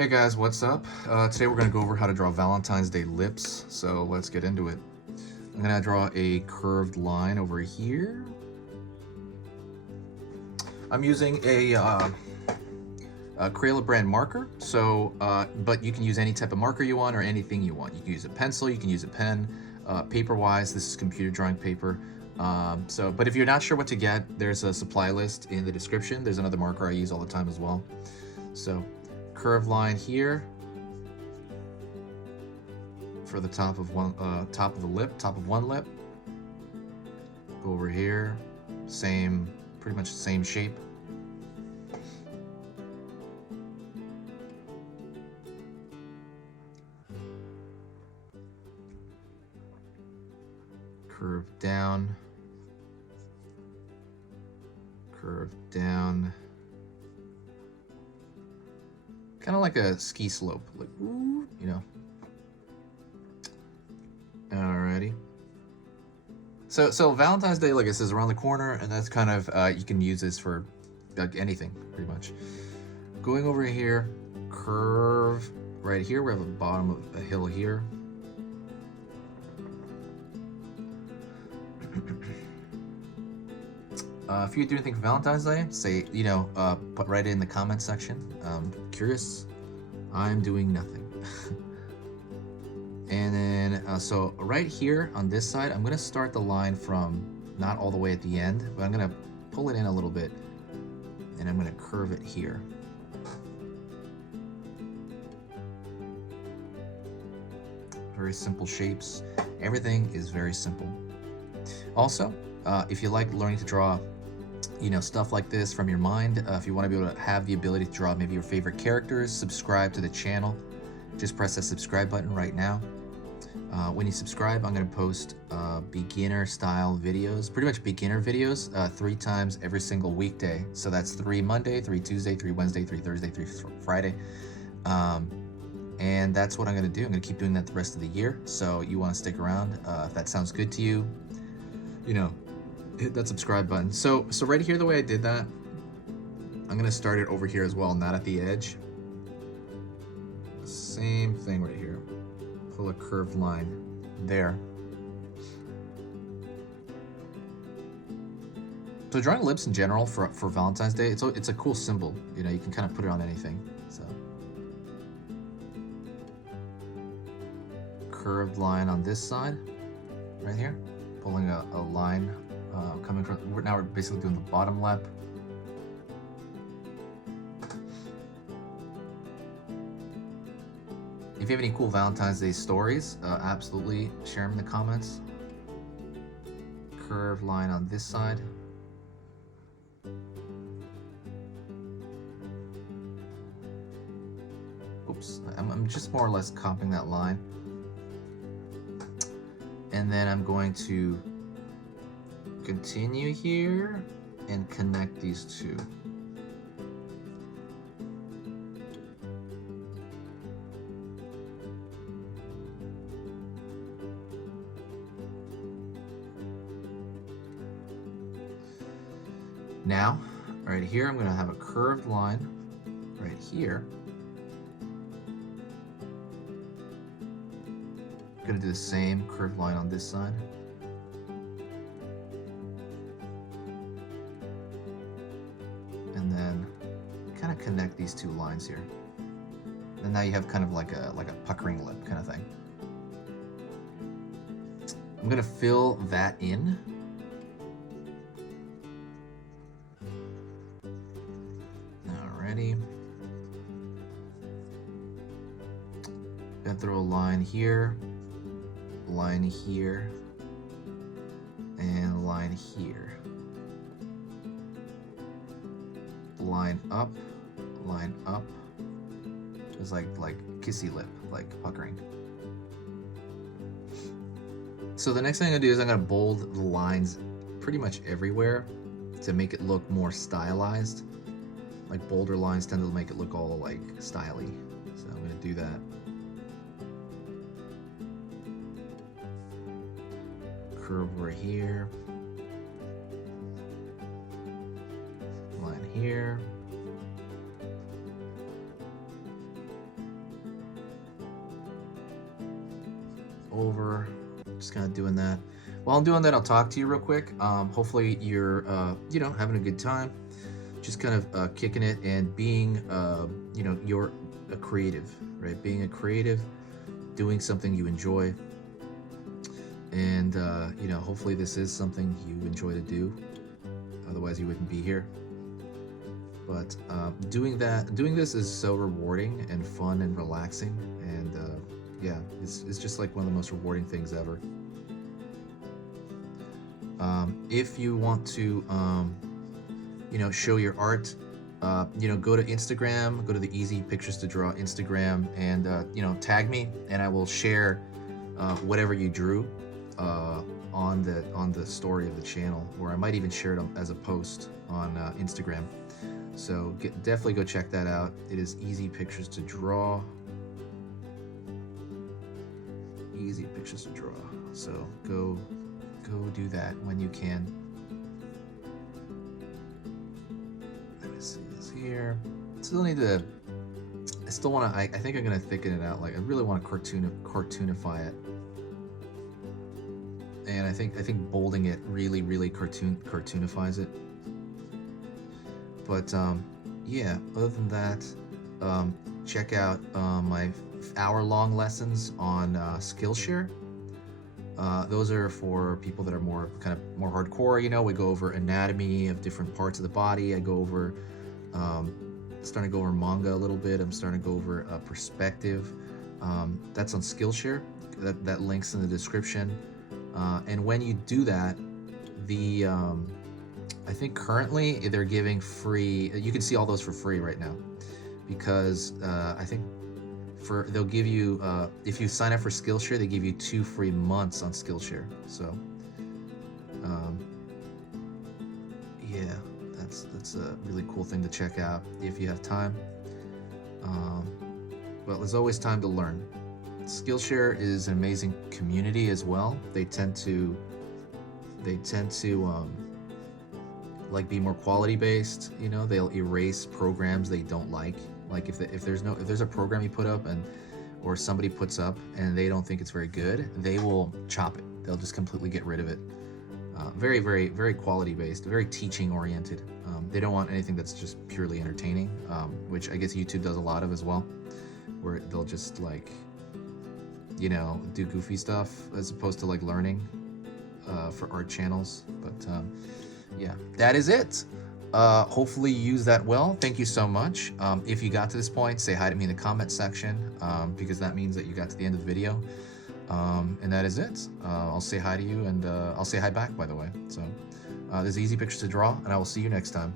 Hey guys, what's up? Today we're going to go over how to draw Valentine's Day lips, so let's get into it. I'm going to draw a curved line over here. I'm using a Crayola brand marker, so but you can use any type of marker you want or anything you want. You can use a pencil, you can use a pen. Paper-wise, this is computer drawing paper. But if you're not sure what to get, there's a supply list in the description. There's another marker I use all the time as well. So, curved line here for the top of one top of one lip. Go over here, pretty much the same shape. Curve down, curve down. Kind of like a ski slope, like, you know. Alrighty. So Valentine's Day, like I said, is around the corner, and that's kind of, you can use this for like anything, pretty much. Going over here, curve right here. We have a bottom of a hill here. If you're doing anything for Valentine's Day, say, put right in the comment section. Curious, I'm doing nothing. And then, so right here on this side, I'm gonna start the line from not all the way at the end, but I'm gonna pull it in a little bit, and I'm gonna curve it here. Very simple shapes. Everything is very simple. Also, if you like learning to draw, stuff like this from your mind, if you want to be able to have the ability to draw maybe your favorite characters, subscribe to the channel. Just press that subscribe button right now. When you subscribe, I'm going to post beginner style videos, pretty much beginner videos, 3 times every single weekday. So that's 3 Monday, 3 Tuesday, 3 Wednesday, 3 Thursday, 3 Friday. And that's what I'm going to do. I'm going to keep doing that the rest of the year. So you want to stick around. If that sounds good to you, hit that subscribe button. So right here, the way I did that, I'm gonna start it over here as well, not at the edge. Same thing right here. Pull a curved line there. So drawing lips in general for Valentine's Day, it's a cool symbol. You can kind of put it on anything. So curved line on this side, right here, pulling a line. Coming from, now we're basically doing the bottom lip. If you have any cool Valentine's Day stories, absolutely share them in the comments. Curved line on this side. Oops, I'm just more or less copying that line. And then I'm going to continue here and connect these two. Now, right here, I'm going to have a curved line right here. I'm going to do the same curved line on this side. And then kind of connect these two lines here. And now you have kind of like a puckering lip kind of thing. I'm gonna fill that in. Alrighty. Gonna throw a line here, and line here. Line up. It's like kissy lip, like puckering. So the next thing I'm gonna do is I'm gonna bold the lines pretty much everywhere to make it look more stylized. Like bolder lines tend to make it look all like styly. So I'm gonna do that. Curve over here. Line here. over, just kind of doing that. While I'm doing that, I'll talk to you real quick. Hopefully you're, having a good time, just kind of kicking it and being, you're a creative, right? Being a creative, doing something you enjoy. And, hopefully this is something you enjoy to do. Otherwise you wouldn't be here. But doing this is so rewarding and fun and relaxing. And it's just like one of the most rewarding things ever. If you want to, show your art, go to Instagram, go to the Easy Pictures to Draw Instagram, and tag me, and I will share whatever you drew on the story of the channel, or I might even share it as a post on Instagram. So definitely go check that out. It is Easy Pictures to Draw. Easy Pictures to Draw. So go do that when you can. Let me see this here. I still want to, I think I'm going to thicken it out. Like, I really want to cartoonify it. And I think bolding it really, really cartoonifies it. But yeah, other than that, check out my hour-long lessons on Skillshare. Those are for people that are more hardcore. We go over anatomy of different parts of the body. I go over, starting to go over manga a little bit. I'm starting to go over perspective. That's on Skillshare. That link's in the description. And when you do that, I think currently they're giving free. You can see all those for free right now, because I think they'll give you, if you sign up for Skillshare, they give you 2 free months on Skillshare. So yeah, that's a really cool thing to check out if you have time. But there's always time to learn. Skillshare is an amazing community as well. They tend to like be more quality based. They'll erase programs they don't like. Like if there's a program you put up or somebody puts up and they don't think it's very good, they will chop it. They'll just completely get rid of it. Very, very, very quality based, very teaching oriented. They don't want anything that's just purely entertaining, which I guess YouTube does a lot of as well, where they'll just do goofy stuff as opposed to like learning for art channels. But yeah, that is it. Hopefully you use that well. Thank you so much. If you got to this point, say hi to me in the comment section, because that means that you got to the end of the video. And that is it. I'll say hi to you, and I'll say hi back, by the way. So this is Easy Pictures to Draw, and I will see you next time.